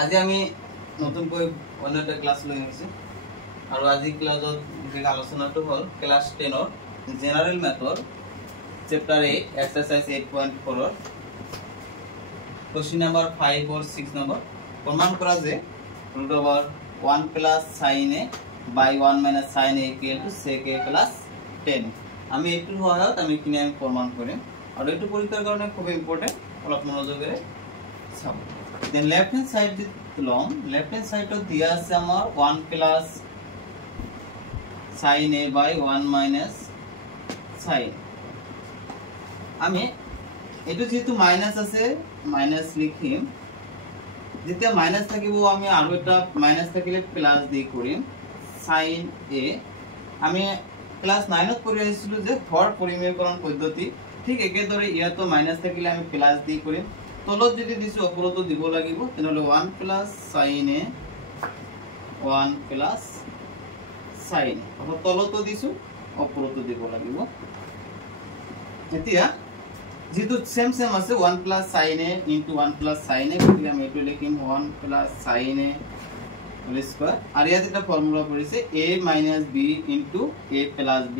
আজি আমি নতুনকৈ অন্য এটা ক্লাস লৈ আহিছো আৰু আজি ক্লাছত যে আলোচনাটো হ'ল ক্লাস 10 ৰ জেনাৰেল মেথড চেপ্টাৰ 8 এক্সাৰসাইজ 8.4 ৰ क्वेश्चन नंबर 5 और 6 नंबर प्रमाण करा जे √1 plus sin a by 1 minus sin a equal to sec a plus 10 আমি এটু হয়ত আমি কিনে আমি প্রমাণ করিম আর এটু পরীক্ষার কারণে খুব ইম্পর্টেন্ট অলপ মনোযোগেৰে চাব দেন লেফট হ্যান্ড সাইড লম লেফট হ্যান্ড সাইড দিয়া আছে আমার 1 plus sin a by 1 minus sin আমি এটু যেহেতু মাইনাস আছে মাইনাস লিখিম যেতিয়া মাইনাস থাকিব আমি আৰু এটা মাইনাস থাকিলে প্লাস দি কৰিম sin a আমি ক্লাস 9 ত পঢ়ি আহিছিলো যে হৰ পৰিমেয়কৰণ পদ্ধতি ঠিক একেদৰে ইয়াতো মাইনাস থাকিলে আমি প্লাস দি কৰিম তলত যদি দিছো ওপৰতো দিব লাগিব তেনেহলে 1 plus sin a 1 plus sin অথবা তলতো দিছো ওপৰতো দিব লাগিব এতিয়া যেহেতু सेम আছে 1 plus sin a into 1 plus sin a গতিকে আমি এটো লিখিম 1 plus sin a whole square আর ইয়াত এটা formula পড়িছে a minus b into a plus b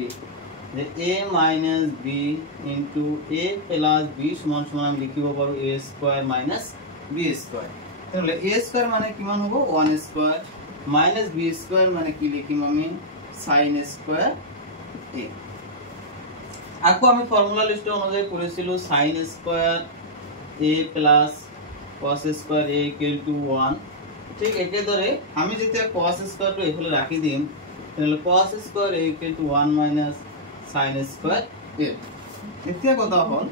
যে a minus b into a plus b সমান সমান আমি লিখিব পাৰো a square minus b square তাহলে a square মানে কিমান হ'ব 1 square minus b square মানে কি লিখিম আমি sin square a আকো আমি ফর্মুলা লিস্ট অনুযায়ী পড়েছিল sin square a plus cos square a equal to 1 ঠিক একেদরে আমি যেতিয়া cos স্কয়ার তো এফলে রাখি দিম তাহলে cos square a equal to 1 minus sin square a এতিয়া কথা হল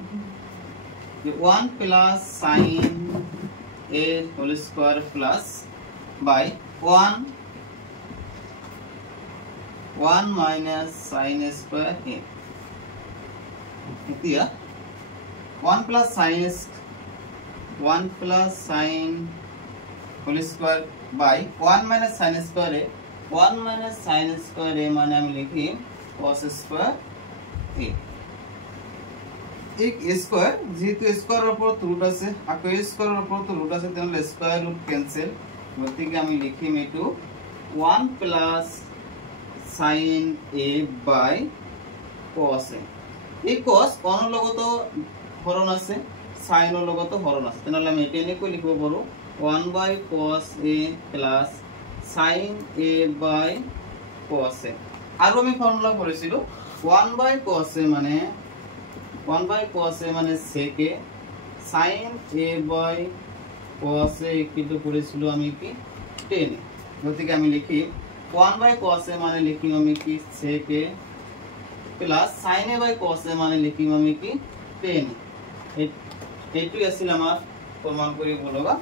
যে 1 plus sin a whole square plus by 1 minus sin square a এতিয়া 1 plus sin whole square by 1 minus sin square a 1 minus sin square a মানে আমি লিখি cos square a এক square যেহেতু স্কয়ারের উপর রুট আছে আর স্কয়ারের উপর রুট আছে তাহলে স্কয়ার রুট ক্যান্সেল গতিকে আমি লিখিম এটু 1 plus sin a by cos a এই cos কোন লগতো হরণ আছে sin এর লগতো হরণ আছে তাহলে আমি এটা এনেকৈ লিখিব পাৰো 1 by cos a plus sin a by cos a আৰু আমি ফর্মুলা পড়েছিল 1 by cos a মানে sec a sin a by cos a কিন্তু পড়েছিল আমি কি 10 গতিকে আমি লিখি 1 by cos a মানে লিখিম আমি কি sec a plus sin a by cos a মানে লিখিম আমি কি 10 এইটো আছিল আমাৰ প্ৰমাণ কৰিব লগা